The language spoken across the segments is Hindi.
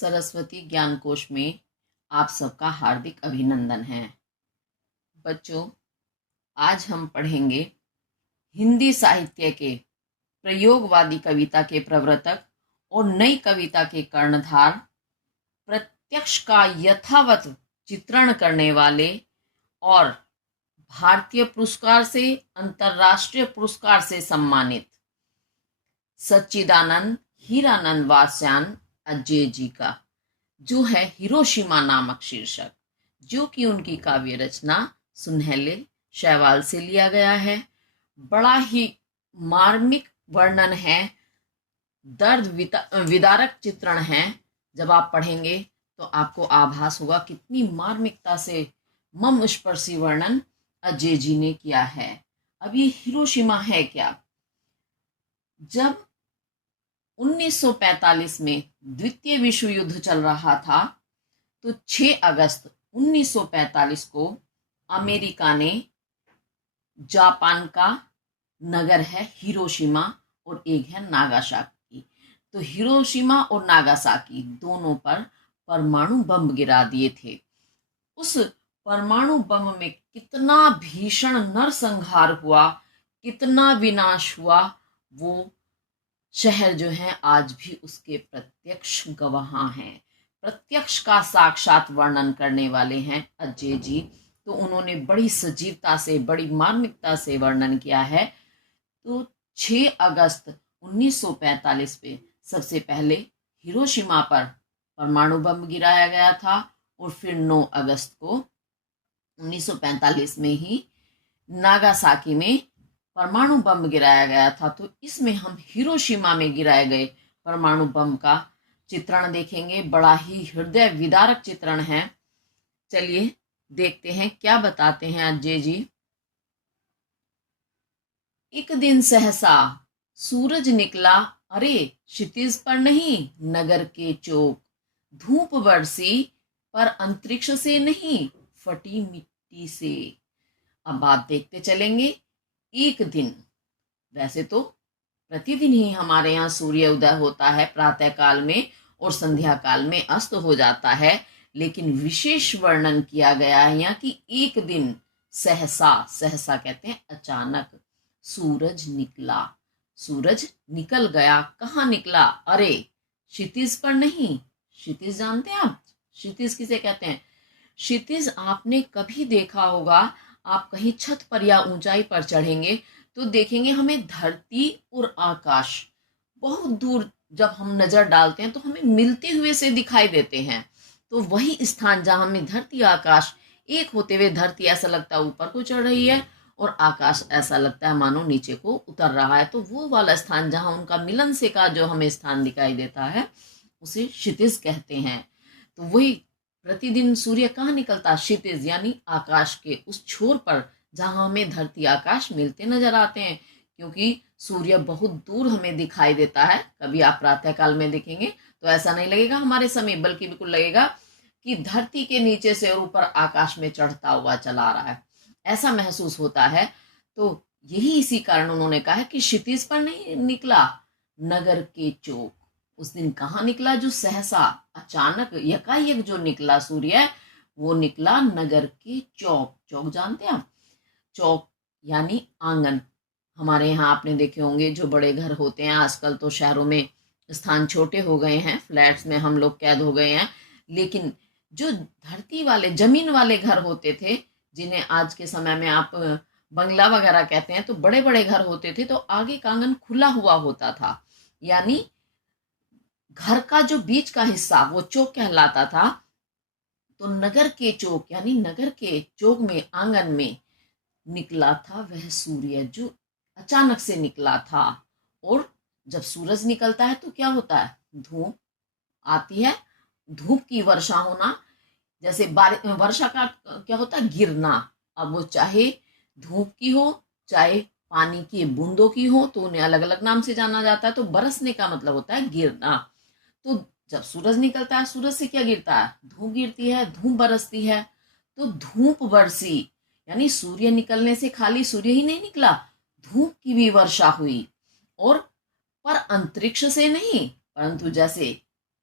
सरस्वती ज्ञान कोश में आप सबका हार्दिक अभिनंदन है। बच्चों, आज हम पढ़ेंगे हिंदी साहित्य के प्रयोगवादी कविता के प्रवर्तक और नई कविता के कर्णधार, प्रत्यक्ष का यथावत चित्रण करने वाले और भारतीय पुरस्कार से अंतर्राष्ट्रीय पुरस्कार से सम्मानित सच्चिदानंद हीरानंद वात्स्यायन अजय जी का जो है हिरोशिमा नामक शीर्षक, जो कि उनकी काव्य रचना सुनहले शैवाल से लिया गया है। बड़ा ही मार्मिक वर्णन है, दर्द विदारक चित्रण है। जब आप पढ़ेंगे तो आपको आभास होगा कितनी मार्मिकता से मम स्पर्शी वर्णन अजय जी ने किया है। अब ये हिरोशिमा है क्या? जब 1945 में द्वितीय विश्व युद्ध चल रहा था तो 6 अगस्त 1945 को अमेरिका ने जापान का नगर है हिरोशिमा और एक है नागासाकी, तो हिरोशिमा और नागासाकी दोनों पर परमाणु बम गिरा दिए थे। उस परमाणु बम में कितना भीषण नरसंहार हुआ, कितना विनाश हुआ, वो शहर जो है आज भी उसके प्रत्यक्ष गवाह हैं। प्रत्यक्ष का साक्षात वर्णन करने वाले हैं अजय जी, तो उन्होंने बड़ी सजीवता से, बड़ी मार्मिकता से वर्णन किया है। तो 6 अगस्त 1945 पे सबसे पहले हिरोशिमा पर परमाणु बम गिराया गया था और फिर 9 अगस्त को 1945 में ही नागासाकी में परमाणु बम गिराया गया था। तो इसमें हम हिरोशिमा में गिराए गए परमाणु बम का चित्रण देखेंगे। बड़ा ही हृदय विदारक चित्रण है। चलिए देखते हैं क्या बताते हैं अजय जी। एक दिन सहसा सूरज निकला, अरे क्षितिज पर नहीं नगर के चौक, धूप बरसी पर अंतरिक्ष से नहीं फटी मिट्टी से। अब आप देखते चलेंगे, एक दिन, वैसे तो प्रतिदिन ही हमारे यहाँ सूर्य उदय होता है प्रातः काल में और संध्या काल में अस्त हो जाता है, लेकिन विशेष वर्णन किया गया है यहाँ कि एक दिन सहसा, सहसा कहते हैं अचानक, सूरज निकला, सूरज निकल गया। कहाँ निकला? अरे क्षितिज पर नहीं। क्षितिज जानते हैं आप? क्षितिज किसे कहते हैं? क्षितिज आपने कभी देखा होगा, आप कहीं छत पर या ऊंचाई पर चढ़ेंगे तो देखेंगे हमें धरती और आकाश बहुत दूर जब हम नजर डालते हैं तो हमें मिलते हुए से दिखाई देते हैं। तो वही स्थान जहां हमें धरती आकाश एक होते हुए, धरती ऐसा लगता है ऊपर को चढ़ रही है और आकाश ऐसा लगता है मानो नीचे को उतर रहा है, तो वो वाला स्थान जहां उनका मिलन से का जो हमें स्थान दिखाई देता है उसे क्षितिज कहते हैं। तो वही प्रतिदिन सूर्य कहाँ निकलता? क्षितिज यानी आकाश के उस छोर पर जहां हमें धरती आकाश मिलते नजर आते हैं, क्योंकि सूर्य बहुत दूर हमें दिखाई देता है। कभी आप प्रातः काल में देखेंगे तो ऐसा नहीं लगेगा हमारे समय, बल्कि बिल्कुल लगेगा कि धरती के नीचे से और ऊपर आकाश में चढ़ता हुआ चला रहा है, ऐसा महसूस होता है। तो यही इसी कारण उन्होंने कहा है कि क्षितिज पर नहीं निकला, नगर के चौक। उस दिन कहाँ निकला? जो सहसा अचानक यकायक जो निकला सूर्य, वो निकला नगर के चौक। चौक जानते हैं आप? चौक यानी आंगन। हमारे यहाँ आपने देखे होंगे जो बड़े घर होते हैं, आजकल तो शहरों में स्थान छोटे हो गए हैं, फ्लैट्स में हम लोग कैद हो गए हैं, लेकिन जो धरती वाले जमीन वाले घर होते थे, जिन्हें आज के समय में आप बंगला वगैरह कहते हैं, तो बड़े बड़े घर होते थे तो आगे का आंगन खुला हुआ होता था, यानी घर का जो बीच का हिस्सा वो चौक कहलाता था। तो नगर के चौक यानी नगर के चौक में, आंगन में निकला था वह सूर्य, जो अचानक से निकला था। और जब सूरज निकलता है तो क्या होता है? धूप आती है, धूप की वर्षा होना। जैसे वर्षा का क्या होता है? गिरना। अब वो चाहे धूप की हो, चाहे पानी की बूंदों की हो, तो उन्हें अलग अलग नाम से जाना जाता है। तो बरसने का मतलब होता है गिरना। तो जब सूरज निकलता है, सूरज से क्या गिरता है? धूप गिरती है, धूप बरसती है। तो धूप बरसी यानी सूर्य निकलने से खाली सूर्य ही नहीं निकला, धूप की भी वर्षा हुई। और पर अंतरिक्ष से नहीं, परंतु जैसे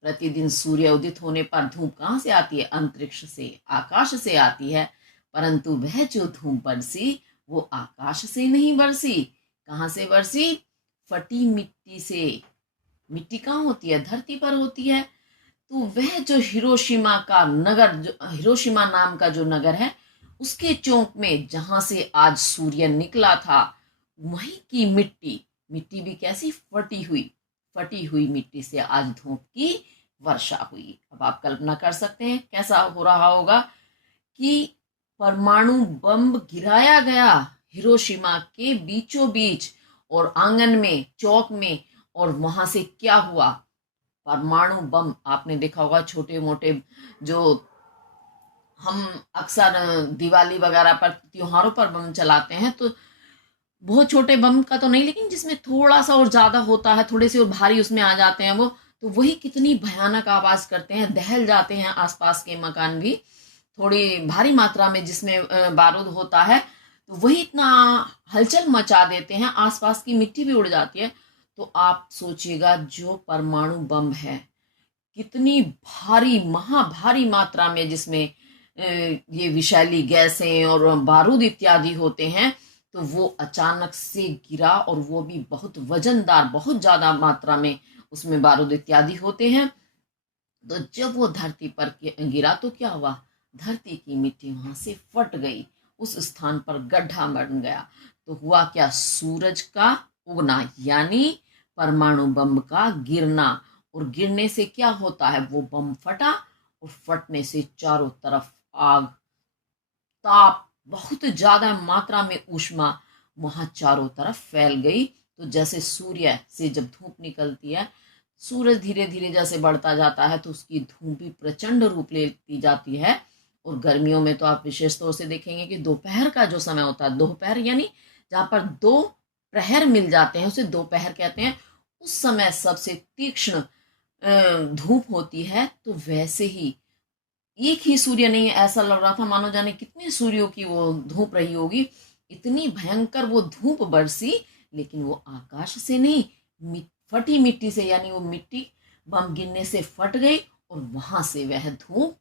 प्रतिदिन सूर्य उदित होने पर धूप कहाँ से आती है? अंतरिक्ष से, आकाश से आती है। परंतु वह जो धूप बरसी वो आकाश से नहीं बरसी। कहाँ से बरसी? फटी मिट्टी से। मिट्टी कहाँ होती है? धरती पर होती है। तो वह जो हिरोशिमा का नगर, जो हिरोशिमा नाम का जो नगर है, उसके चौक में जहां से आज सूर्य निकला था, वहीं की मिट्टी, मिट्टी भी कैसी? फटी हुई मिट्टी से आज धूप की वर्षा हुई। अब आप कल्पना कर सकते हैं कैसा हो रहा होगा कि परमाणु बम गिराया गया हिरोशिमा के बीचों बीच और आंगन में, चौक में, और वहां से क्या हुआ? परमाणु बम, आपने देखा होगा छोटे मोटे जो हम अक्सर दिवाली वगैरह पर, त्योहारों पर बम चलाते हैं, तो बहुत छोटे बम का तो नहीं, लेकिन जिसमें थोड़ा सा और ज्यादा होता है, थोड़े से और भारी उसमें आ जाते हैं वो, तो वही कितनी भयानक आवाज करते हैं, दहल जाते हैं आसपास के मकान भी। थोड़ी भारी मात्रा में जिसमें बारूद होता है, तो वही इतना हलचल मचा देते हैं, आसपास की मिट्टी भी उड़ जाती है। तो आप सोचिएगा जो परमाणु बम है, कितनी भारी, महाभारी मात्रा में जिसमें ये विषैली गैसें और बारूद इत्यादि होते हैं, तो वो अचानक से गिरा, और वो भी बहुत वजनदार, बहुत ज्यादा मात्रा में उसमें बारूद इत्यादि होते हैं। तो जब वो धरती पर गिरा तो क्या हुआ? धरती की मिट्टी वहां से फट गई, उस स्थान पर गड्ढा बन गया। तो हुआ क्या? सूरज का उगना, यानी परमाणु बम का गिरना। और गिरने से क्या होता है? वो बम फटा, और फटने से चारों तरफ आग, ताप, बहुत ज्यादा मात्रा में ऊष्मा वहां चारों तरफ फैल गई। तो जैसे सूर्य से जब धूप निकलती है, सूरज धीरे धीरे जैसे बढ़ता जाता है, तो उसकी धूप भी प्रचंड रूप लेती जाती है। और गर्मियों में तो आप विशेष तौर से देखेंगे कि दोपहर का जो समय होता है, दोपहर यानी जहां पर दो प्रहर मिल जाते हैं, उसे दोपहर कहते हैं, उस समय सबसे तीक्ष्ण धूप होती है। तो वैसे ही एक ही सूर्य नहीं, ऐसा लग रहा था मानो जाने कितने सूर्यों की वो धूप रही होगी। इतनी भयंकर वो धूप बरसी, लेकिन वो आकाश से नहीं, फटी मिट्टी से, यानी वो मिट्टी बम गिरने से फट गई, और वहां से वह धूप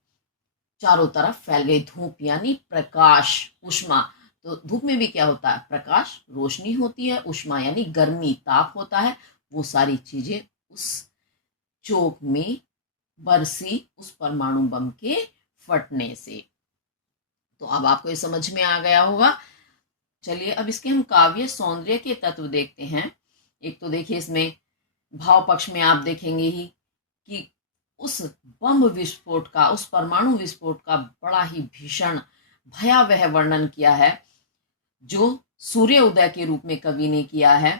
चारों तरफ फैल गई। धूप यानी प्रकाश, उष्मा। तो धूप में भी क्या होता है? प्रकाश, रोशनी होती है। उष्मा यानी गर्मी, ताप होता है। वो सारी चीजें उस चौक में बरसी, उस परमाणु बम के फटने से। तो अब आपको ये समझ में आ गया होगा। चलिए अब इसके हम काव्य सौंदर्य के तत्व देखते हैं। एक तो देखिए, इसमें भाव पक्ष में आप देखेंगे ही कि उस बम विस्फोट का, उस परमाणु विस्फोट का बड़ा ही भीषण, भयावह वर्णन किया है, जो सूर्य उदय के रूप में कवि ने किया है।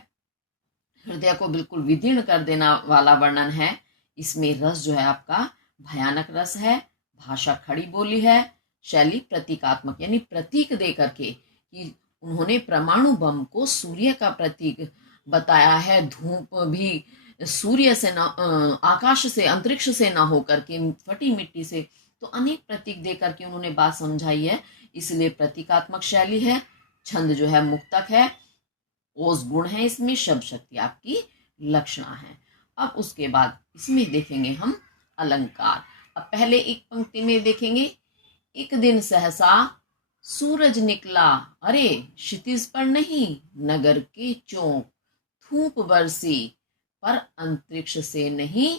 हृदय को बिल्कुल विदीर्ण कर देना वाला वर्णन है। इसमें रस जो है आपका भयानक रस है, भाषा खड़ी बोली है, शैली प्रतीकात्मक, यानी प्रतीक दे करके, कि उन्होंने परमाणु बम को सूर्य का प्रतीक बताया है। धूप भी सूर्य से न, आकाश से, अंतरिक्ष से ना होकर के, फटी मिट्टी से। तो अनेक प्रतीक दे करके उन्होंने बात समझाई है, इसलिए प्रतीकात्मक शैली है। छंद जो है मुक्तक है, ओज गुण है, इसमें शब्द शक्ति आपकी लक्षणा है। अब उसके बाद इसमें देखेंगे हम अलंकार। अब पहले एक पंक्ति में देखेंगे, एक दिन सहसा सूरज निकला, अरे क्षितिज पर नहीं, नगर के चौक, धूप बरसी पर अंतरिक्ष से नहीं,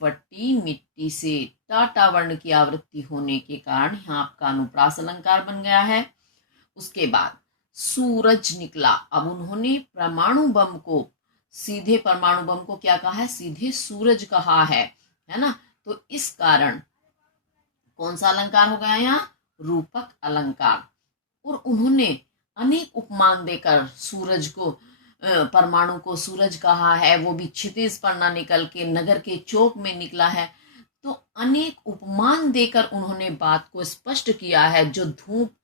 फटी मिट्टी से। टाटा वर्ण की आवृत्ति होने के कारण यहाँ आपका अनुप्रास अलंकार बन गया है। उसके बाद सूरज निकला। अब उन्होंने परमाणु बम को, सीधे परमाणु बम को क्या कहा है? सीधे सूरज कहा है ना। तो इस कारण कौन सा अलंकार हो गया यहाँ? रूपक अलंकार। और उन्होंने अनेक उपमान देकर सूरज को, परमाणु को सूरज कहा है, वो भी क्षितिज पर ना निकल के नगर के चौक में निकला है। तो अनेक उपमान देकर उन्होंने बात को स्पष्ट किया है। जो धूप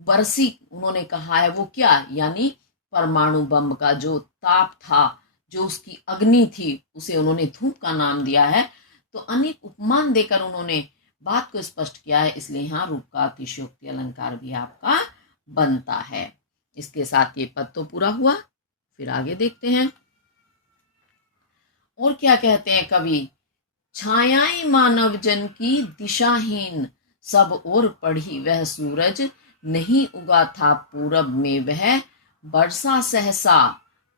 बरसी उन्होंने कहा है, वो क्या? यानी परमाणु बम का जो ताप था, जो उसकी अग्नि थी, उसे उन्होंने धूप का नाम दिया है। तो अनेक उपमान देकर उन्होंने बात को स्पष्ट किया है, इसलिए यहाँ रूप का अतिशयोक्ति अलंकार भी आपका बनता है। इसके साथ ये पद तो पूरा हुआ। फिर आगे देखते हैं और क्या कहते हैं कवि। छायाएं मानव जन की दिशाहीन, सब ओर पड़ी वह सूरज, नहीं उगा था पूरब में वह, बरसा सहसा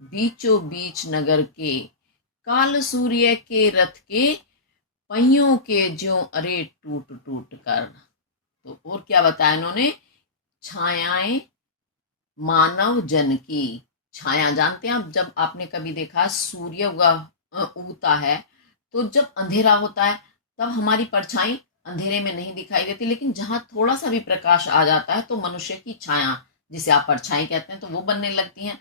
बीचों बीच नगर के, काल सूर्य के रथ के पहियों के ज्यों अरे टूट टूट कर। तो और क्या बताया इन्होंने, छायाएं मानव जन की, छाया जानते हैं आप, जब आपने कभी देखा सूर्य उगता है तो जब अंधेरा होता है तब हमारी परछाई अंधेरे में नहीं दिखाई देती, लेकिन जहां थोड़ा सा भी प्रकाश आ जाता है तो मनुष्य की छाया, जिसे आप परछाई कहते हैं, तो वो बनने लगती हैं।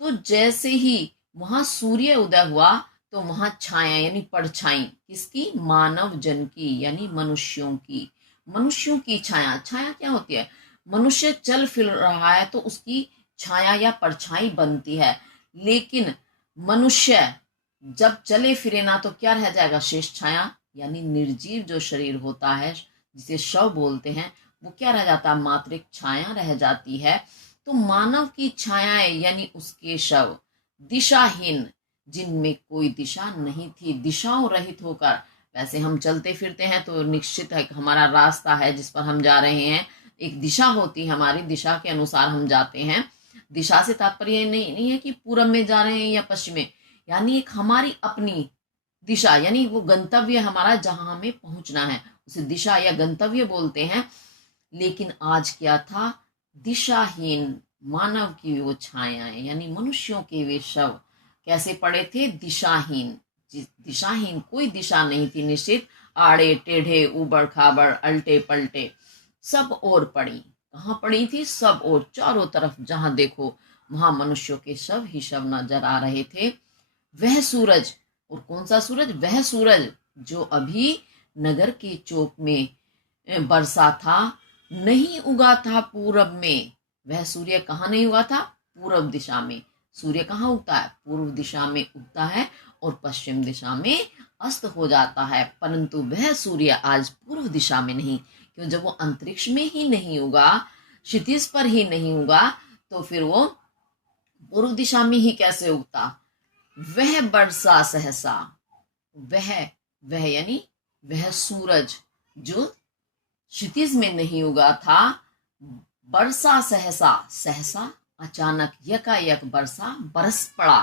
तो जैसे ही वहां सूर्य उदय हुआ तो वहां छाया यानी परछाई किसकी, मानव जन की यानी मनुष्यों की, मनुष्यों की छाया। छाया क्या होती है, मनुष्य चल फिर रहा है तो उसकी छाया या परछाई बनती है, लेकिन मनुष्य जब चले फिरे ना तो क्या रह जाएगा, शेष छाया यानी निर्जीव जो शरीर होता है जिसे शव बोलते हैं, वो क्या रह जाता है, मात्र एक छाया रह जाती है। तो मानव की छायाएं यानी उसके शव, दिशाहीन, जिनमें कोई दिशा नहीं थी, दिशाओं रहित होकर, वैसे हम चलते फिरते हैं तो निश्चित है कि हमारा रास्ता है जिस पर हम जा रहे हैं, एक दिशा होती है, हमारी दिशा के अनुसार हम जाते हैं। दिशा से तात्पर्य नहीं है कि पूरब में जा रहे हैं या पश्चिम में, यानी एक हमारी अपनी दिशा, यानी वो गंतव्य हमारा जहां हमें पहुंचना है उसे दिशा या गंतव्य बोलते हैं। लेकिन आज क्या था, दिशाहीन मानव की वो छायाएं यानी मनुष्यों के वे शव कैसे पड़े थे, दिशाहीन, दिशाहीन, कोई दिशा नहीं थी निश्चित, आड़े टेढ़े ऊबड़ खाबड़ अल्टे पलटे सब ओर पड़ी। कहाँ पड़ी थी, सब ओर, चारों तरफ जहां देखो वहां मनुष्यों के शव ही शव नजर आ रहे थे। वह सूरज, और कौन सा सूरज, वह सूरज जो अभी नगर के चौक में बरसा था, नहीं उगा था पूरब में। वह सूर्य कहाँ नहीं उगा था, पूरब दिशा में। सूर्य कहाँ उगता है, पूर्व दिशा में उगता है और पश्चिम दिशा में अस्त हो जाता है, परंतु वह सूर्य आज पूर्व दिशा में नहीं, क्यों, जब वो अंतरिक्ष में ही नहीं उगा, क्षितिज पर ही नहीं उगा, तो फिर वो पूर्व दिशा में ही कैसे उगता। वह बरसा सहसा, वह वह यानी वह सूरज जो क्षितिज में नहीं उगा था, बरसा सहसा, सहसा अचानक, यकायक बरसा, बरस पड़ा,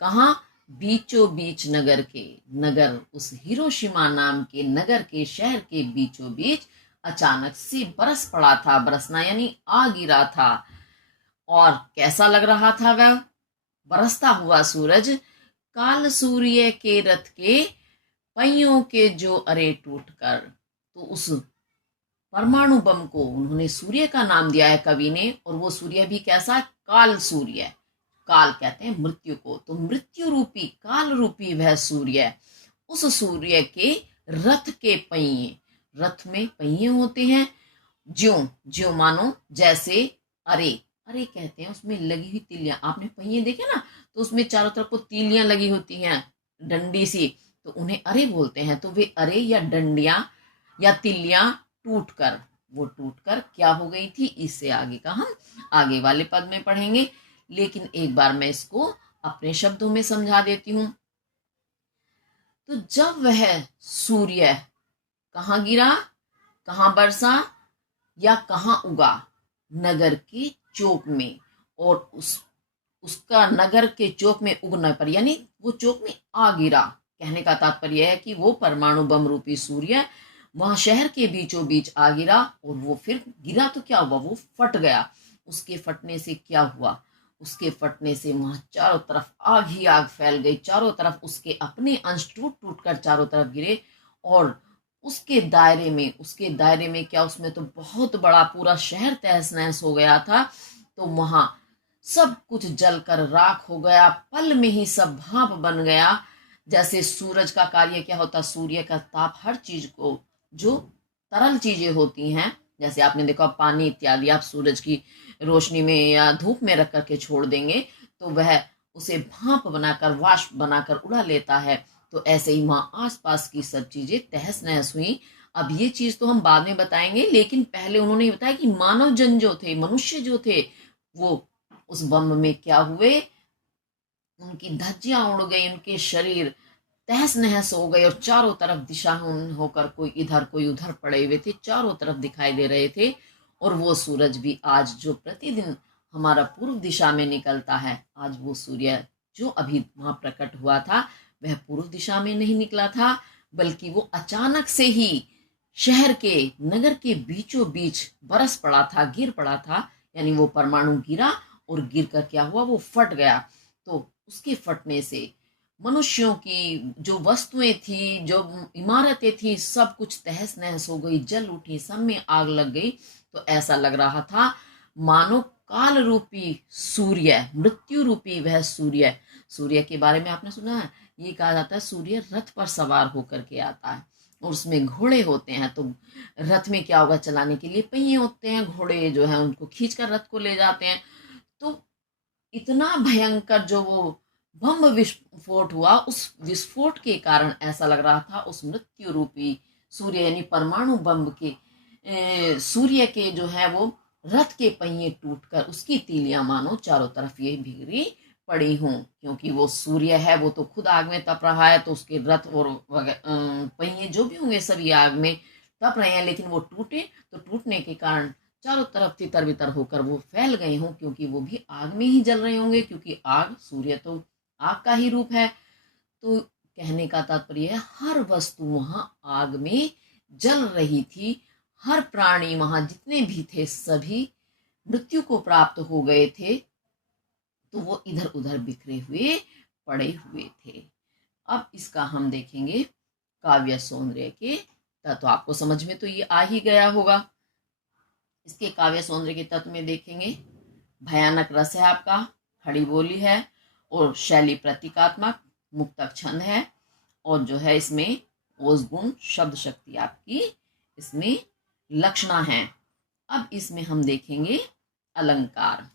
कहा, बीचों बीच नगर के, नगर उस हिरोशिमा नाम के नगर के, शहर के बीचों बीच अचानक से बरस पड़ा था, बरसना यानी आ गिरा था। और कैसा लग रहा था वह बरसता हुआ सूरज, काल सूर्य के रथ के पहियों के जो अरे टूट कर। तो उस परमाणु बम को उन्होंने सूर्य का नाम दिया है कवि ने, और वो सूर्य भी कैसा, काल सूर्य, काल कहते हैं मृत्यु को, तो मृत्यु रूपी काल रूपी वह सूर्य, उस सूर्य के रथ के पहिए, रथ में पहिए होते हैं, ज्यों ज्यों मानो जैसे, अरे अरे कहते हैं उसमें लगी हुई तिलियां, आपने पहिए देखे ना तो उसमें चारों तरफ को तीलियां लगी होती हैं डंडी सी, तो उन्हें अरे बोलते हैं। तो वे अरे या डंडियां या तिलियां टूट कर, वो टूट कर क्या हो गई थी, इससे आगे का हम आगे वाले पद में पढ़ेंगे, लेकिन एक बार मैं इसको अपने शब्दों में समझा देती हूं। तो जब वह सूर्य कहाँ गिरा, कहाँ बरसा या कहाँ उगा, नगर के चौक में, और उसका नगर के चौक में उगने पर, यानी वो चौक में आ गिरा, कहने का तात्पर्य है कि वो परमाणु बम रूपी सूर्य वहां शहर के बीचों बीच आ गिरा, और वो फिर गिरा तो क्या हुआ, वो फट गया। उसके फटने से क्या हुआ, उसके फटने से वहां चारों तरफ आग ही आग फैल गई, चारों तरफ उसके अपने अंश टूट टूट कर चारों तरफ गिरे, और उसके दायरे में क्या, उसमें तो बहुत बड़ा पूरा शहर तहस नहस हो गया था। तो वहां सब कुछ जलकर राख हो गया, पल में ही सब भाप बन गया। जैसे सूरज का कार्य क्या होता, सूर्य का ताप हर चीज को, जो तरल चीजें होती हैं, जैसे आपने देखा पानी इत्यादि, आप सूरज की रोशनी में या धूप में रख करके छोड़ देंगे तो वह उसे भाप बनाकर, वाष्प बनाकर उड़ा लेता है। तो ऐसे ही वहां आसपास की सब चीजें तहस नहस हुई। अब ये चीज तो हम बाद में बताएंगे, लेकिन पहले उन्होंने बताया कि मानव जन जो थे, मनुष्य जो थे, वो उस बम में क्या हुए, उनकी धज्जियां उड़ गई, उनके शरीर तहस नहस हो गए और चारों तरफ दिशाहीन होकर कोई इधर कोई उधर पड़े हुए थे, चारों तरफ दिखाई दे रहे थे। और वो सूरज भी आज जो प्रतिदिन हमारा पूर्व दिशा में निकलता है, आज वो सूर्य जो अभी वहां प्रकट हुआ था वह पूर्व दिशा में नहीं निकला था, बल्कि वो अचानक से ही शहर के नगर के बीचों बीच बरस पड़ा था, गिर पड़ा था। यानी वो परमाणु गिरा और गिर कर क्या हुआ, वो फट गया। तो उसके फटने से मनुष्यों की जो वस्तुएं थी, जो इमारतें थी, सब कुछ तहस नहस हो गई, जल उठी, सब में आग लग गई। तो ऐसा लग रहा था मानो काल रूपी सूर्य, मृत्यु रूपी वह सूर्य। सूर्य के बारे में आपने सुना है, ये कहा जाता है सूर्य रथ पर सवार होकर के आता है और उसमें घोड़े होते हैं। तो रथ में क्या होगा, चलाने के लिए पहिए होते हैं, घोड़े जो है उनको खींचकर रथ को ले जाते हैं। तो इतना भयंकर जो वो बम विस्फोट हुआ, उस विस्फोट के कारण ऐसा लग रहा था उस मृत्यु रूपी सूर्य यानी परमाणु बम के सूर्य के जो है वो रथ के पहिए टूटकर उसकी तीलियां मानो चारों तरफ ये बिखरी पड़ी हूं। क्योंकि वो सूर्य है, वो तो खुद आग में तप रहा है, तो उसके रथ और पहिए जो भी होंगे सभी आग में तप रहे हैं। लेकिन वो टूटे, तो टूटने के कारण चारों तरफ तितर बितर होकर वो फैल गए हों, क्योंकि वो भी आग में ही जल रहे होंगे, क्योंकि आग, सूर्य तो आग का ही रूप है। तो कहने का तात्पर्य है हर वस्तु वहां आग में जल रही थी, हर प्राणी वहां जितने भी थे सभी मृत्यु को प्राप्त हो गए थे। तो वो इधर उधर बिखरे हुए पड़े हुए थे। अब इसका हम देखेंगे काव्य सौंदर्य के तत्व। आपको समझ में तो ये आ ही गया होगा। इसके काव्य सौंदर्य के तत्व में देखेंगे, भयानक रस है आपका, खड़ी बोली है और शैली प्रतीकात्मक, मुक्तक छंद है, और जो है इसमें ओज गुण, शब्द शक्ति आपकी इसमें लक्षणा है। अब इसमें हम देखेंगे अलंकार।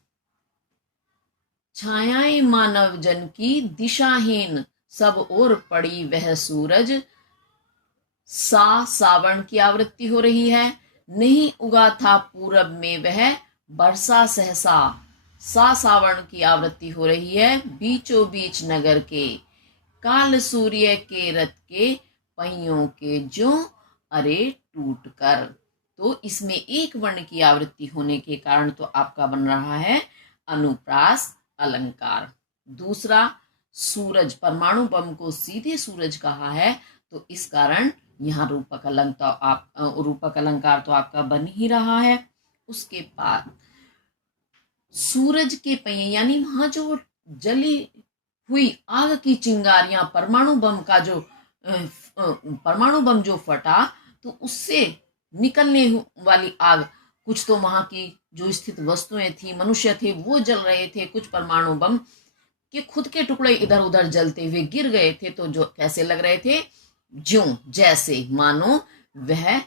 छायाएं मानव जन की दिशाहीन, सब ओर पड़ी वह सूरज, सावण की आवृत्ति हो रही है। नहीं उगा था पूरब में वह बरसा सहसा, सावण की आवृत्ति हो रही है। बीचों बीच नगर के, काल सूर्य के रथ के पहियों के जो अरे टूट कर। तो इसमें एक वर्ण की आवृत्ति होने के कारण तो आपका बन रहा है अनुप्रास अलंकार। दूसरा, सूरज, परमाणु बम को सीधे सूरज कहा है, तो इस कारण यहाँ रूपक अलंकार तो आपका बन ही रहा है। उसके बाद सूरज के पहिए, यानी वहां जो जली हुई आग की चिंगारियां, परमाणु बम का जो परमाणु बम जो फटा, तो उससे निकलने वाली आग, कुछ तो वहां की जो स्थित वस्तुएं थी, मनुष्य थे, वो जल रहे थे, कुछ परमाणु बम के खुद के टुकड़े इधर उधर जलते हुए गिर गए थे। तो जो कैसे लग रहे थे, ज्यों जैसे मानो वह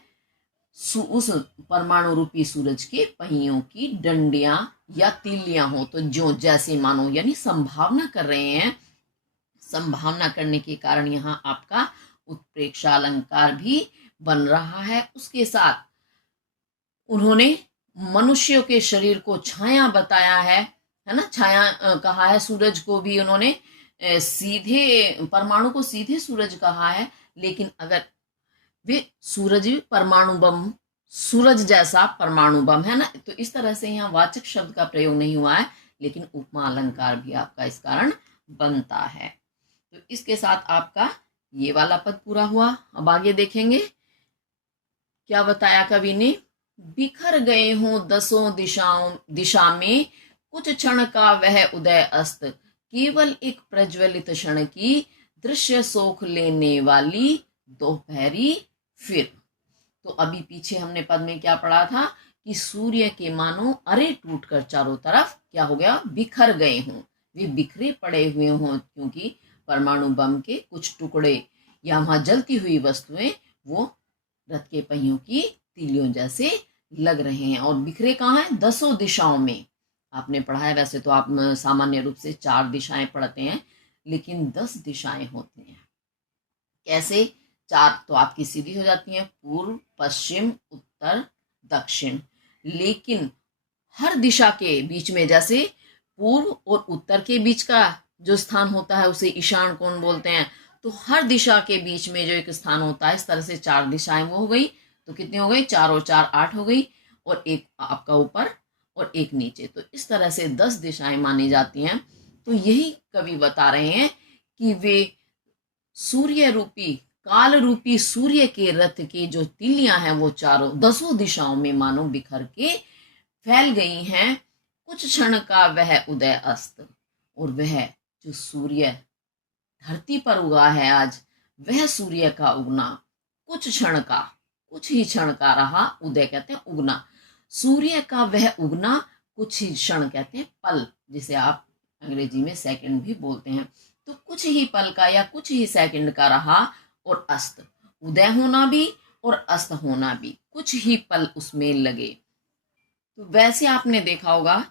उस परमाणु रूपी सूरज के पहियों की डंडियां या तीलियां हो। तो ज्यों जैसे मानो, यानी संभावना कर रहे हैं। संभावना करने के कारण यहाँ आपका उत्प्रेक्षा अलंकार भी बन रहा है। उसके साथ उन्होंने मनुष्यों के शरीर को छाया बताया है ना, छाया कहा है। सूरज को भी उन्होंने सीधे, परमाणु को सीधे सूरज कहा है, लेकिन अगर वे सूरज भी परमाणु बम, सूरज जैसा परमाणु बम है ना, तो इस तरह से यहाँ वाचक शब्द का प्रयोग नहीं हुआ है, लेकिन उपमा अलंकार भी आपका इस कारण बनता है। तो इसके साथ आपका ये वाला पद पूरा हुआ। अब आगे देखेंगे क्या बताया कवि ने। बिखर गए हों दसों दिशा में, कुछ क्षण का वह उदय अस्त, केवल एक प्रज्वलित क्षण की दृश्य सोख लेने वाली दोपहरी फिर। तो अभी पीछे हमने पद में क्या पढ़ा था कि सूर्य के मानो अरे टूटकर चारों तरफ क्या हो गया, बिखर गए हों, वे बिखरे पड़े हुए हों, क्योंकि परमाणु बम के कुछ टुकड़े या वहां जलती हुई वस्तुएं वो रथ के पहियों की तीलियों जैसे लग रहे हैं। और बिखरे कहाँ हैं, दसों दिशाओं में। आपने पढ़ा है, वैसे तो आप सामान्य रूप से 4 दिशाएं पढ़ते हैं, लेकिन 10 दिशाएं होती हैं। कैसे 4? तो आपकी सीधी हो जाती हैं, पूर्व, पश्चिम, उत्तर, दक्षिण। लेकिन हर दिशा के बीच में, जैसे पूर्व और उत्तर के बीच का जो स्थान होता है उसे ईशान कोण बोलते हैं, तो हर दिशा के बीच में जो एक स्थान होता है, इस तरह से 4 दिशाएं वो हो गई, तो कितनी हो गई, 4 और 4 8 हो गई, और एक आपका ऊपर और एक नीचे, तो इस तरह से 10 दिशाएं मानी जाती हैं। तो यही कवि बता रहे हैं कि वे सूर्य रूपी, काल रूपी सूर्य के रथ की जो तीलियां हैं वो चारों 10 दिशाओं में मानो बिखर के फैल गई हैं। कुछ क्षण का वह उदय अस्त, और वह जो सूर्य धरती पर उगा है आज, वह सूर्य का उगना कुछ क्षण का, कुछ ही क्षण का रहा। उदय कहते हैं उगना, सूर्य का वह उगना कुछ ही क्षण कहते हैं पल, जिसे आप अंग्रेजी में सेकंड भी बोलते हैं। तो कुछ ही पल का या कुछ ही सेकंड का रहा, और अस्त, उदय होना भी और अस्त होना भी, कुछ ही पल उसमें लगे। तो वैसे आपने देखा होगा,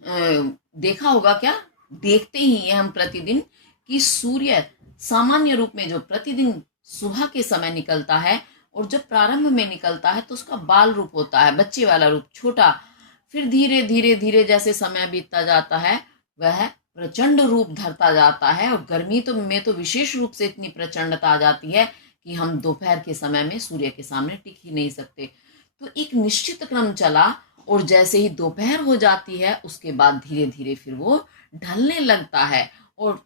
देखा होगा क्या, देखते ही हैं हम प्रतिदिन कि सूर्य सामान्य रूप में जो प्रतिदिन सुबह के समय निकलता है, और जब प्रारंभ में निकलता है तो उसका बाल रूप होता है, बच्चे वाला रूप, छोटा। फिर धीरे धीरे धीरे जैसे समय बीतता जाता है वह प्रचंड रूप धरता जाता है, और गर्मी तो में तो विशेष रूप से इतनी प्रचंडता आ जाती है कि हम दोपहर के समय में सूर्य के सामने टिक ही नहीं सकते। तो एक निश्चित क्रम चला, और जैसे ही दोपहर हो जाती है उसके बाद धीरे धीरे फिर वो ढलने लगता है, और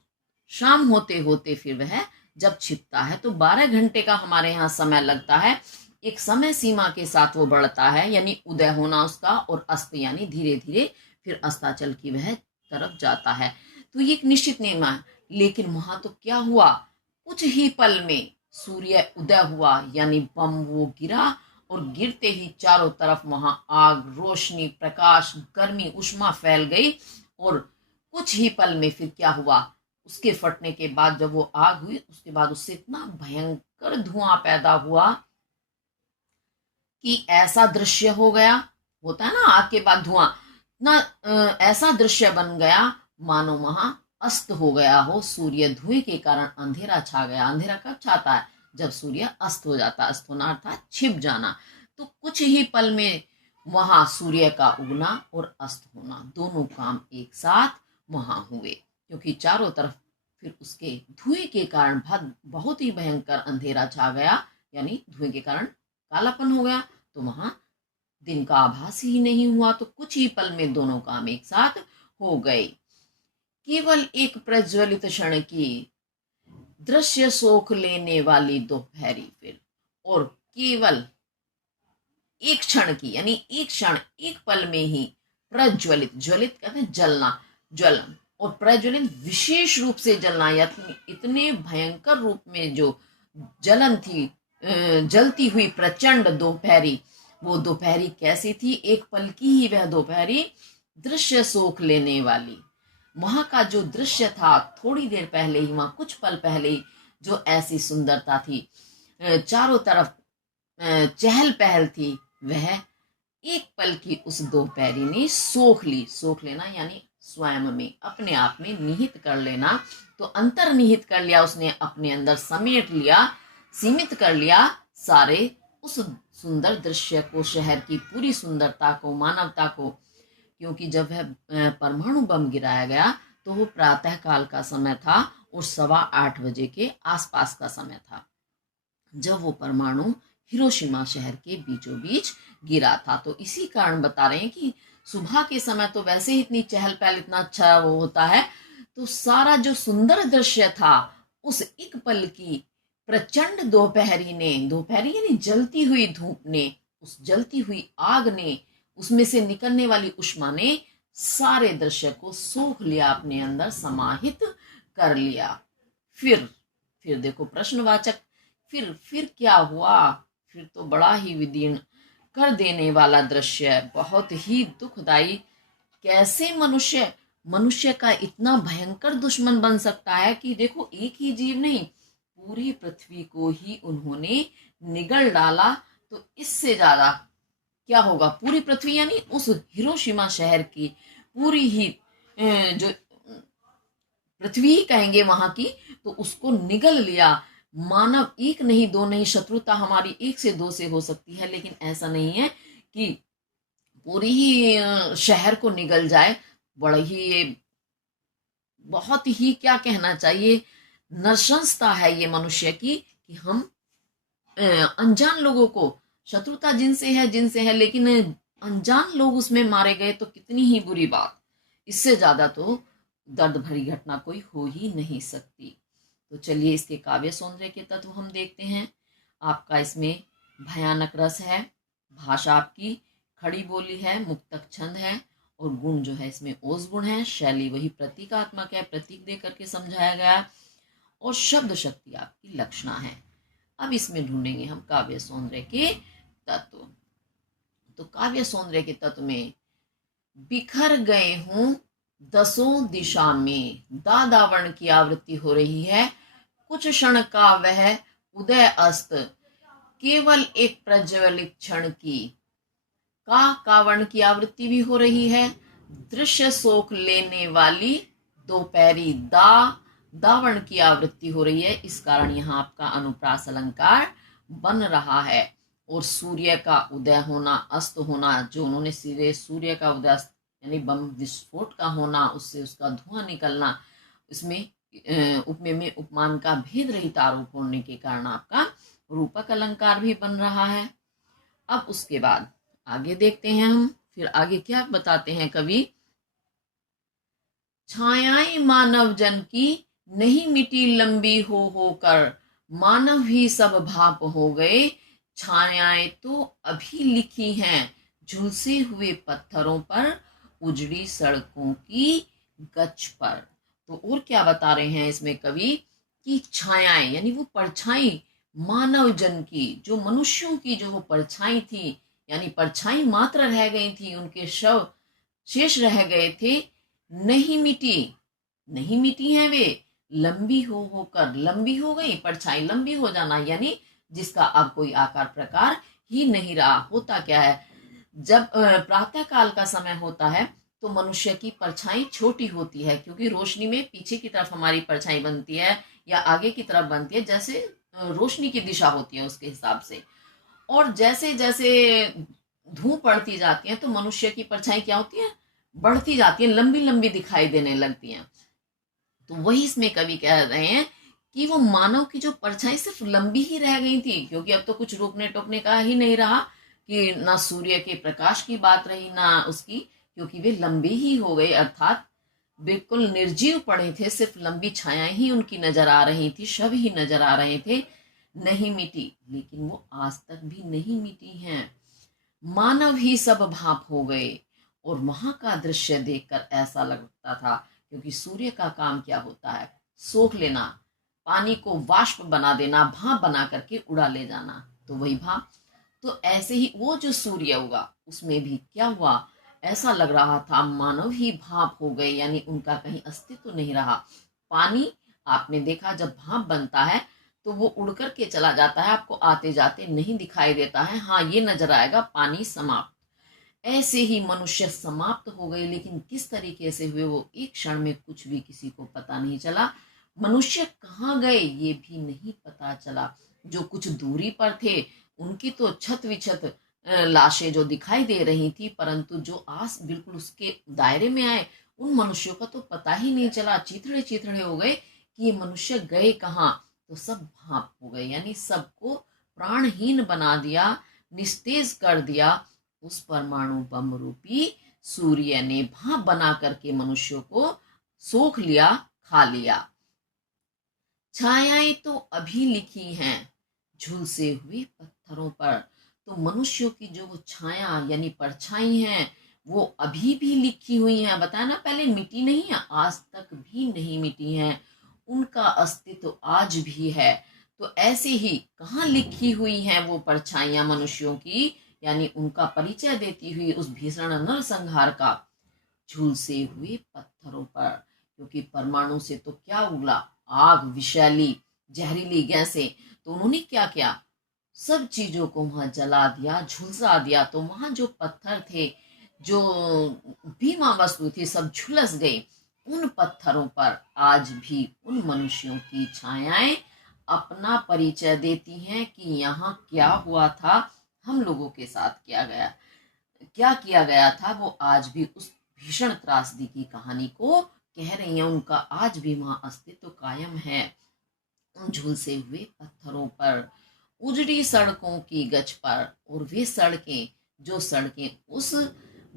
शाम होते होते फिर वह जब छिपता है, तो 12 घंटे का हमारे यहाँ समय लगता है। एक समय सीमा के साथ वो बढ़ता है, यानी उदय होना उसका, और अस्त यानी धीरे धीरे फिर अस्ताचल की वह तरफ जाता है। तो ये एक निश्चित नियम है। लेकिन वहां तो क्या हुआ, कुछ ही पल में सूर्य उदय हुआ, यानी बम वो गिरा, और गिरते ही चारों तरफ वहां आग, रोशनी, प्रकाश, गर्मी, उष्मा फैल गई। और कुछ ही पल में फिर क्या हुआ, उसके फटने के बाद जब वो आग हुई, उसके बाद उससे इतना भयंकर धुआं पैदा हुआ कि ऐसा दृश्य हो गया, होता है ना आग के बाद धुआं ना, ऐसा दृश्य बन गया मानो वहां अस्त हो गया हो सूर्य। धुएं के कारण अंधेरा छा गया। अंधेरा कब छाता है, जब सूर्य अस्त हो जाता है। अस्त होना अर्थात छिप जाना। तो कुछ ही पल में वहां सूर्य का उगना और अस्त होना, दोनों काम एक साथ वहां हुए, क्योंकि चारों तरफ फिर उसके धुएं के कारण बहुत ही भयंकर अंधेरा छा गया, यानी धुएं के कारण कालापन हो गया। तो वहां दिन का आभास ही नहीं हुआ। तो कुछ ही पल में दोनों काम एक साथ हो गए। केवल एक प्रज्वलित क्षण की दृश्य सोख लेने वाली दोपहरी फिर, और केवल एक क्षण की, यानी एक क्षण, एक पल में ही प्रज्वलित, ज्वलित कहते हैं जलना, ज्वलन, और प्रज्वलित विशेष रूप से जलना, या इतने भयंकर रूप में जो जलन थी, जलती हुई प्रचंड दोपहरी। वो दोपहरी कैसी थी, एक पल की ही वह दोपहरी दृश्य सोख लेने वाली। वहां का जो दृश्य था, थोड़ी देर पहले ही, वहां कुछ पल पहले ही जो ऐसी सुंदरता थी, चारों तरफ चहल पहल थी, वह एक पल की उस दोपहरी ने सोख ली। सोख लेना यानी स्वयं में, अपने आप में निहित कर लेना। तो अंतर्निहित कर लिया उसने, अपने अंदर समेट लिया, सीमित कर लिया सारे उस सुंदर दृश्य को, शहर की पूरी सुंदरता को, मानवता को। क्योंकि जब वह परमाणु बम गिराया गया तो वो प्रातः काल का समय था, और 8:15 बजे के आसपास का समय था, जब वो परमाणु हिरोशिमा शहर के बीचों बीच गिरा था। तो इसी कारण बता रहे हैं कि सुबह के समय तो वैसे ही इतनी चहल पहल, इतना अच्छा वो होता है। तो सारा जो सुंदर दृश्य था, उस एक पल की प्रचंड दोपहरी ने, दोपहरी यानी जलती हुई धूप ने, उस जलती हुई आग ने, उसमें से निकलने वाली उष्मा ने सारे दृश्य को सोख लिया, अपने अंदर समाहित कर लिया। फिर देखो प्रश्नवाचक, फिर क्या हुआ। फिर तो बड़ा ही विदीर्ण कर देने वाला दृश्य, बहुत ही दुखदाई। कैसे मनुष्य का इतना भयंकर दुश्मन बन सकता है कि देखो, एक ही जीव नहीं, पूरी पृथ्वी को ही उन्होंने निगल डाला। तो इससे ज्यादा क्या होगा, पूरी पृथ्वी यानी उस हिरोशिमा शहर की पूरी ही जो पृथ्वी ही कहेंगे वहां की, तो उसको निगल लिया। मानव एक नहीं, दो नहीं, शत्रुता हमारी 1 से 2 से हो सकती है, लेकिन ऐसा नहीं है कि पूरी ही शहर को निगल जाए। बड़ा ही, बहुत ही क्या कहना चाहिए, नृशंसता है ये मनुष्य की कि हम अनजान लोगों को, शत्रुता जिनसे है, लेकिन अनजान लोग उसमें मारे गए तो कितनी ही बुरी बात। इससे ज्यादा तो दर्द भरी घटना कोई हो ही नहीं सकती। तो चलिए इसके काव्य सौंदर्य के तत्व हम देखते हैं। आपका इसमें भयानक रस है, भाषा आपकी खड़ी बोली है, मुक्तक छंद है, और गुण जो है इसमें ओज गुण है, शैली वही प्रतीकात्मक है, प्रतीक दे करके समझाया गया, और शब्द शक्ति आपकी लक्षणा है। अब इसमें ढूंढेंगे हम काव्य सौंदर्य के तत्व। तो काव्य सौंदर्य के तत्व में बिखर गए हूं दसों दिशा में, दादावर्ण की आवृत्ति हो रही है। कुछ क्षण का वह उदय अस्त, केवल एक प्रज्वलित क्षण की। कावर्ण की आवृत्ति भी हो रही है। दृश्य शोक लेने वाली दोपहरी, दावर्ण की आवृत्ति हो रही है। इस कारण यहाँ आपका अनुप्रास अलंकार बन रहा है। और सूर्य का उदय होना, अस्त होना, जो उन्होंने सीधे सूर्य का उदय यानी बम विस्फोट का होना, उससे उसका धुआं निकलना, इसमें उपमेय में उपमान का भेद रहित आरोप होने के कारण आपका रूपक अलंकार भी बन रहा है। अब उसके बाद आगे देखते हैं हम, फिर आगे क्या बताते हैं कवि। छायाएं मानव जन की नहीं मिटी लंबी हो कर, मानव ही सब भाप हो गए। छायाएं तो अभी लिखी हैं झुलसे हुए पत्थरों पर, उजड़ी सड़कों की गच पर। तो और क्या बता रहे हैं इसमें कवि कि छायाएं यानी वो परछाई मानव जन की, जो मनुष्यों की जो वो परछाई थी, यानी परछाई मात्र रह गई थी, उनके शव शेष रह गए थे, नहीं मिटी हैं वे, लंबी होकर, लंबी हो गई परछाई, लंबी हो जाना यानी जिसका अब कोई आकार प्रकार ही नहीं रहा। होता क्या है, जब प्रातः काल का समय होता है तो मनुष्य की परछाई छोटी होती है, क्योंकि रोशनी में पीछे की तरफ हमारी परछाई बनती है या आगे की तरफ बनती है, जैसे रोशनी की दिशा होती है उसके हिसाब से। और जैसे जैसे धूप बढ़ती जाती है तो मनुष्य की परछाई क्या होती है, बढ़ती जाती है, लंबी लंबी दिखाई देने लगती है। तो वही इसमें कवि कह रहे हैं कि वो मानव की जो परछाई सिर्फ लंबी ही रह गई थी, क्योंकि अब तो कुछ रोकने टोकने का ही नहीं रहा, कि ना सूर्य के प्रकाश की बात रही ना उसकी, क्योंकि वे लंबे ही हो गए, अर्थात बिल्कुल निर्जीव पड़े थे, सिर्फ लंबी छायाएं ही उनकी नजर आ रही थी, शव ही नजर आ रहे थे। नहीं मिटी, लेकिन वो आज तक भी नहीं मिटी हैं। मानव ही सब भाप हो गए। और वहां का दृश्य देखकर ऐसा लगता था, क्योंकि सूर्य का काम क्या होता है, सोख लेना, पानी को वाष्प बना देना, भाप बना करके उड़ा ले जाना, तो वही भाप। तो ऐसे ही वो जो सूर्य होगा उसमें भी क्या हुआ, ऐसा लग रहा था मानव ही भाप हो गए, यानी उनका कहीं अस्तित्व नहीं रहा। पानी आपने देखा जब भाप बनता है तो वो उड़ करके चला जाता है, आपको आते जाते नहीं दिखाई देता है, हाँ ये नजर आएगा पानी समाप्त। ऐसे ही मनुष्य समाप्त हो गए, लेकिन किस तरीके से हुए वो एक क्षण में कुछ भी किसी को पता नहीं चला। मनुष्य कहाँ गए ये भी नहीं पता चला। जो कुछ दूरी पर थे उनकी तो छत विछत लाशें जो दिखाई दे रही थी, परंतु जो आस बिल्कुल उसके दायरे में आए उन मनुष्यों का तो पता ही नहीं चला, चिथड़े चिथड़े हो गए कि ये मनुष्य गए कहाँ। तो सब भाप हो गए, यानी सबको प्राणहीन बना दिया, निस्तेज कर दिया। उस परमाणु बम रूपी सूर्य ने भाप बना करके मनुष्यों को सोख लिया, खा लिया। छायाएं तो अभी लिखी हैं झुलसे हुए पत्थरों पर। तो मनुष्यों की जो वो छाया यानी परछाई हैं वो अभी भी लिखी हुई हैं। बताया ना पहले, मिटी नहीं है, आज तक भी नहीं मिटी हैं, उनका अस्तित्व आज भी है। तो ऐसे ही कहाँ लिखी हुई हैं वो परछाइयां मनुष्यों की, यानी उनका परिचय देती हुई उस भीषण नरसंहार का, झुलसे हुए पत्थरों पर। क्योंकि परमाणु से तो क्या उगला, आग, विषैली जहरीली गैसें। तो उन्होंने क्या किया, सब चीजों को वहां जला दिया, झुलसा दिया। तो वहां जो पत्थर थे, जो भीमा वस्तु थी, सब झुलस गई। उन पत्थरों पर आज भी उन मनुष्यों की छायाएं अपना परिचय देती हैं कि यहाँ क्या हुआ था, हम लोगों के साथ क्या किया गया था। वो आज भी उस भीषण त्रासदी की कहानी को कह रही हैं, उनका आज भी वहां अस्तित्व कायम है। उन झुलसे हुए पत्थरों पर, उजड़ी सड़कों की गज पर। और वे सड़कें, जो सड़कें उस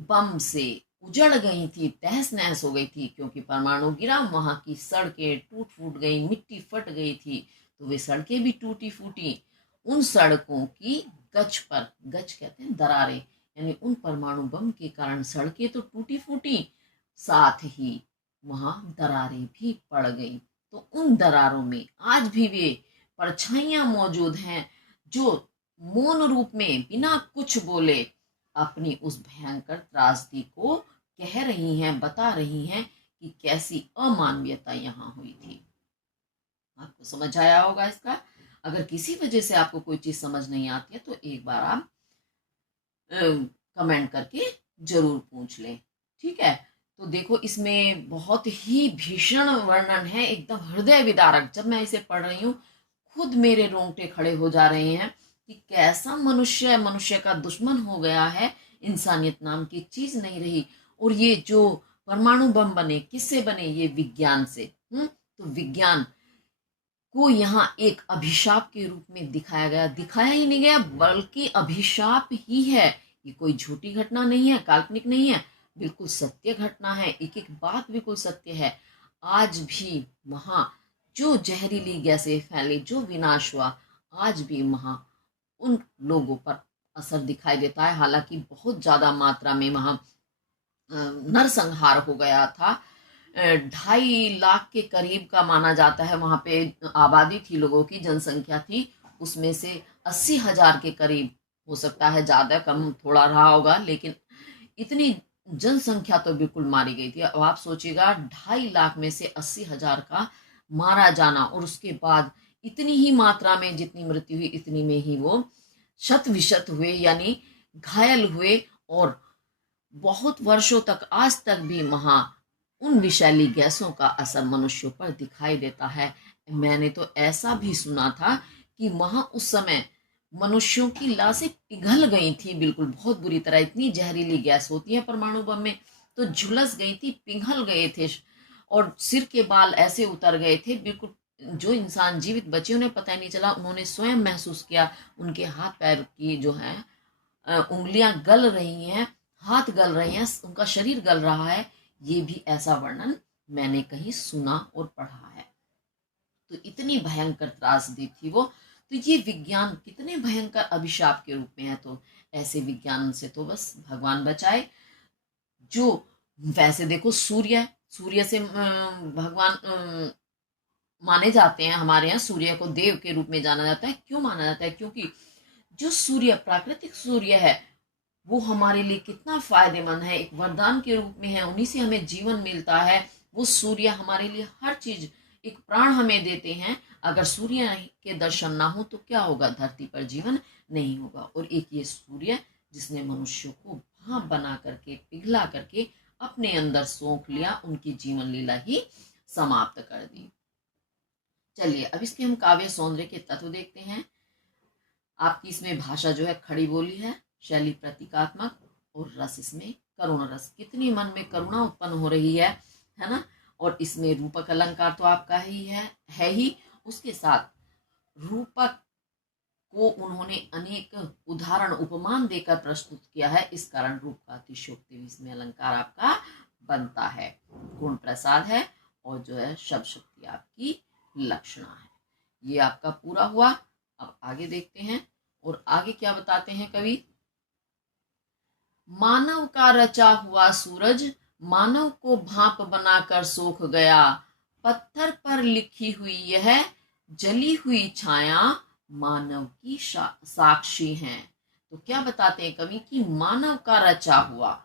बम से उजड़ गई थी, तहस नहस हो गई थी, क्योंकि परमाणु गिरा, वहां की सड़कें टूट फूट गई, मिट्टी फट गई थी, तो वे सड़कें भी टूटी फूटी। उन सड़कों की गज पर, गज कहते हैं दरारें, यानी उन परमाणु बम के कारण सड़कें तो टूटी फूटी, साथ ही वहां दरारें भी पड़ गई। तो उन दरारों में आज भी वे परछाइयां मौजूद हैं, जो मौन रूप में बिना कुछ बोले अपनी उस भयंकर त्रासदी को कह रही हैं, बता रही हैं कि कैसी अमानवीयता यहाँ हुई थी। आपको समझ आया होगा इसका। अगर किसी वजह से आपको कोई चीज समझ नहीं आती है तो एक बार आप कमेंट करके जरूर पूछ लें, ठीक है। तो देखो, इसमें बहुत ही भीषण वर्णन है, एकदम हृदय विदारक। जब मैं इसे पढ़ रही हूँ, खुद मेरे रोंगटे खड़े हो जा रहे हैं कि कैसा मनुष्य मनुष्य का दुश्मन हो गया है, इंसानियत नाम की चीज नहीं रही। और ये जो परमाणु बम बने, किससे बने? ये विज्ञान से। तो विज्ञान को यहाँ एक अभिशाप के रूप में दिखाया गया, दिखाया ही नहीं गया बल्कि अभिशाप ही है। ये कोई झूठी घटना नहीं है, काल्पनिक नहीं है, बिल्कुल सत्य घटना है, एक एक बात बिल्कुल सत्य है। आज भी वहां जो जहरीली गैसें फैली, जो विनाश हुआ, आज भी वहां उन लोगों पर असर दिखाई देता है। हालांकि बहुत ज्यादा मात्रा में वहां नरसंहार हो गया था। 2.5 लाख के करीब का माना जाता है वहां पे आबादी थी, लोगों की जनसंख्या थी। उसमें से 80,000 के करीब, हो सकता है ज्यादा कम थोड़ा रहा होगा, लेकिन इतनी जनसंख्या तो बिल्कुल मारी गई थी। अब आप सोचिएगा, 2.5 लाख में से 80,000 का मारा जाना, और उसके बाद इतनी ही मात्रा में जितनी मृत्यु हुई, इतनी में ही वो शत विशत हुए, यानी घायल हुए। और बहुत वर्षों तक, आज तक भी वहां उन विषैली गैसों का असर मनुष्यों पर दिखाई देता है। मैंने तो ऐसा भी सुना था कि वहां उस समय मनुष्यों की लाशें पिघल गई थी, बिल्कुल बहुत बुरी तरह। इतनी जहरीली गैस होती है परमाणु बम में, तो झुलस गई थी, पिघल गए थे, और सिर के बाल ऐसे उतर गए थे बिल्कुल। जो इंसान जीवित बचे उन्हें पता ही नहीं चला, उन्होंने स्वयं महसूस किया उनके हाथ पैर की जो है उंगलियां गल रही हैं, हाथ गल रहे हैं, उनका शरीर गल रहा है। ये भी ऐसा वर्णन मैंने कहीं सुना और पढ़ा है। तो इतनी भयंकर त्रासदी थी वो। तो ये विज्ञान कितने भयंकर अभिशाप के रूप में है। तो ऐसे विज्ञान से तो बस भगवान बचाए। जो वैसे देखो, सूर्य सूर्य से भगवान माने जाते हैं। हमारे यहाँ सूर्य को देव के रूप में जाना जाता है। क्यों माना जाता है? क्योंकि जो सूर्य, प्राकृतिक सूर्य है, वो हमारे लिए कितना फायदेमंद है, एक वरदान के रूप में है, उन्हीं से हमें जीवन मिलता है। वो सूर्य हमारे लिए हर चीज, एक प्राण हमें देते हैं। अगर सूर्य के दर्शन ना हो तो क्या होगा? धरती पर जीवन नहीं होगा। और एक ये सूर्य जिसने मनुष्यों को भाप बना करके, पिघला करके अपने अंदर सोख लिया, उनकी जीवन लीला ही समाप्त कर दी। चलिए अब इसके हम काव्य सौंदर्य के तत्व देखते हैं। आपकी इसमें भाषा जो है खड़ी बोली है, शैली प्रतीकात्मक, और रस इसमें करुण रस। कितनी मन में करुणा उत्पन्न हो रही है ना। और इसमें रूपक अलंकार तो आपका ही है ही। उसके साथ रूपक को उन्होंने अनेक उदाहरण, उपमान देकर प्रस्तुत किया है। इस कारण रूप का अतिशयोक्ति भी इसमें अलंकार आपका बनता है। गुण प्रसाद है, और जो है शब्द शक्ति आपकी लक्षणा है। ये आपका पूरा हुआ। अब आगे देखते हैं, और आगे क्या बताते हैं कवि। मानव का रचा हुआ सूरज मानव को भाप बनाकर सोख गया, पत्थर पर लिखी हुई यह जली हुई छाया मानव की साक्षी है। तो क्या बताते हैं कवि कि मानव का रचा हुआ,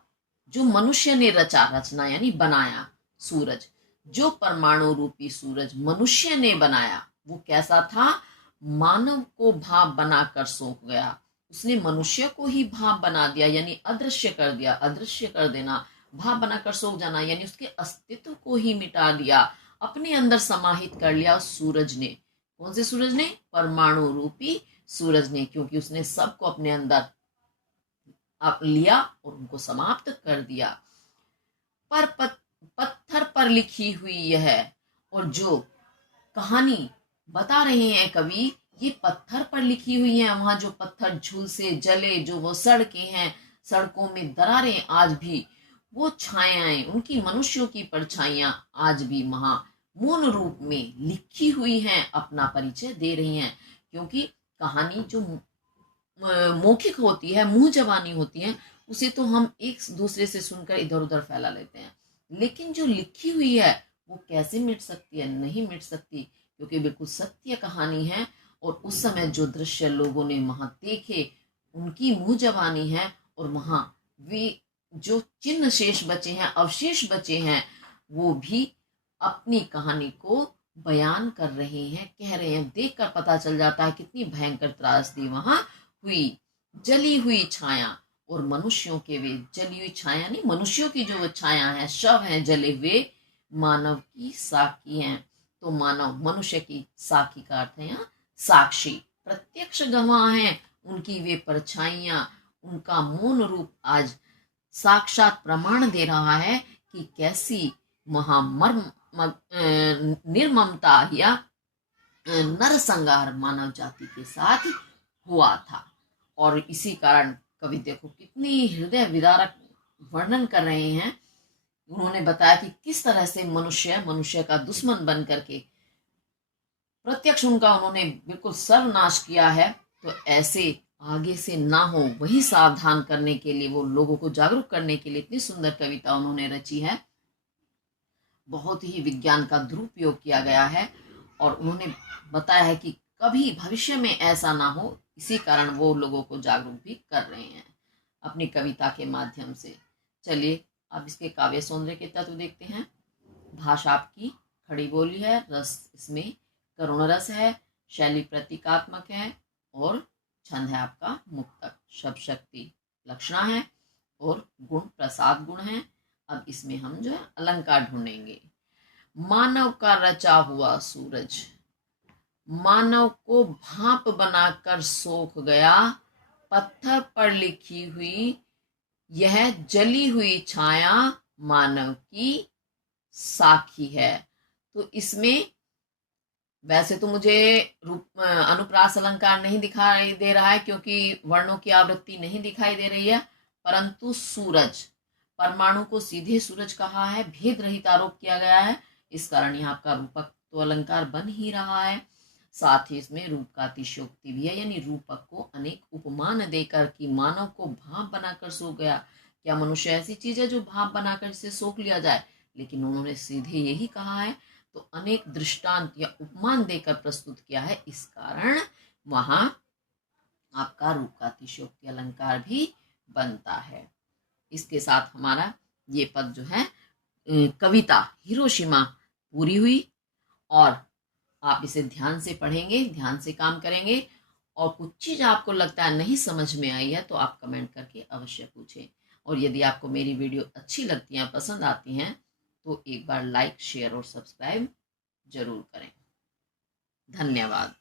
जो मनुष्य ने रचा, रचना यानी बनाया, सूरज, जो परमाणु रूपी सूरज मनुष्य ने बनाया, वो कैसा था? मानव को भाप बनाकर सोख गया। उसने मनुष्य को ही भाप बना दिया, यानी अदृश्य कर दिया। अदृश्य कर देना, भाप बनाकर सोख जाना, यानी उसके अस्तित्व को ही मिटा दिया, अपने अंदर समाहित कर लिया उस सूरज ने। कौन से सूरज ने? परमाणु रूपी सूरज ने, क्योंकि उसने सबको अपने अंदर लिया और उनको समाप्त कर दिया। पर पत्थर पर लिखी हुई यह, और जो कहानी बता रहे हैं कवि, ये पत्थर पर लिखी हुई हैं। वहां जो पत्थर झुलसे जले, जो वो सड़कें हैं, सड़कों में दरारें आज भी, वो छायाएं, उनकी मनुष्यों की परछाइयां आज भी वहां मौन रूप में लिखी हुई हैं, अपना परिचय दे रही हैं। क्योंकि कहानी जो मौखिक होती है, मुंह जबानी होती है, उसे तो हम एक दूसरे से सुनकर इधर उधर फैला लेते हैं, लेकिन जो लिखी हुई है वो कैसे मिट सकती है? नहीं मिट सकती, क्योंकि बिल्कुल सत्य कहानी है। और उस समय जो दृश्य लोगों ने वहां देखे, उनकी मुंह जबानी है, और वहां वे जो चिन्ह शेष बचे हैं, अवशेष बचे हैं, वो भी अपनी कहानी को बयान कर रहे हैं, कह रहे हैं। देखकर पता चल जाता है कितनी भयंकर त्रासदी वहां हुई। जली हुई छाया, और मनुष्यों के वे, जली हुई छाया नहीं, मनुष्यों की जो वो छाया है, शव है जले हुए, मानव की साखी हैं। तो मानव, मनुष्य की साखी का अर्थ है यहाँ साक्षी, प्रत्यक्ष गवाह हैं। उनकी वे परछाइयां, उनका मौन रूप आज साक्षात प्रमाण दे रहा है कि कैसी महामर्म निर्ममता या नरसंहार मानव जाति के साथ हुआ था। और इसी कारण कवि देखो कितनी हृदय विदारक वर्णन कर रहे हैं। उन्होंने बताया कि किस तरह से मनुष्य का दुश्मन बन करके प्रत्यक्ष उनका उन्होंने बिल्कुल सर्वनाश किया है। तो ऐसे आगे से ना हो, वही सावधान करने के लिए, वो लोगों को जागरूक करने के लिए इतनी सुंदर कविता उन्होंने रची है। बहुत ही विज्ञान का दुरुपयोग किया गया है, और उन्होंने बताया है कि कभी भविष्य में ऐसा ना हो, इसी कारण वो लोगों को जागरूक भी कर रहे हैं अपनी कविता के माध्यम से। चलिए अब इसके काव्य सौंदर्य के तत्व देखते हैं। भाषा आपकी खड़ी बोली है, रस इसमें करुण रस है, शैली प्रतीकात्मक है, और छंद है आपका मुक्तक, शब्द शक्ति लक्षणा है, और गुण प्रसाद गुण है। अब इसमें हम जो है अलंकार ढूंढेंगे। मानव का रचा हुआ सूरज, मानव को भाप बनाकर सोख गया, पत्थर पर लिखी हुई यह जली हुई छाया मानव की साखी है। तो इसमें वैसे तो मुझे रूप अनुप्रास अलंकार नहीं दिखाई दे रहा है, क्योंकि वर्णों की आवृत्ति नहीं दिखाई दे रही है, परंतु सूरज, परमाणु को सीधे सूरज कहा है, भेद रहित आरोप किया गया है, इस कारण यहाँ आपका रूपक तो अलंकार बन ही रहा है। साथ ही इसमें रूप का अतिशयोक्ति भी है, यानी रूपक को अनेक उपमान देकर कि मानव को भाप बनाकर सो गया। क्या मनुष्य ऐसी चीज है जो भाप बनाकर जिसे सोख लिया जाए? लेकिन उन्होंने सीधे यही कहा है, तो अनेक दृष्टांत या उपमान देकर प्रस्तुत किया है, इस कारण वहां आपका रूप का अतिशयोक्ति अलंकार भी बनता है। इसके साथ हमारा ये पद जो है कविता हिरोशिमा पूरी हुई। और आप इसे ध्यान से पढ़ेंगे, ध्यान से काम करेंगे, और कुछ चीज आपको लगता है नहीं समझ में आई है तो आप कमेंट करके अवश्य पूछें। और यदि आपको मेरी वीडियो अच्छी लगती है, पसंद आती हैं, तो एक बार लाइक, शेयर और सब्सक्राइब जरूर करें। धन्यवाद।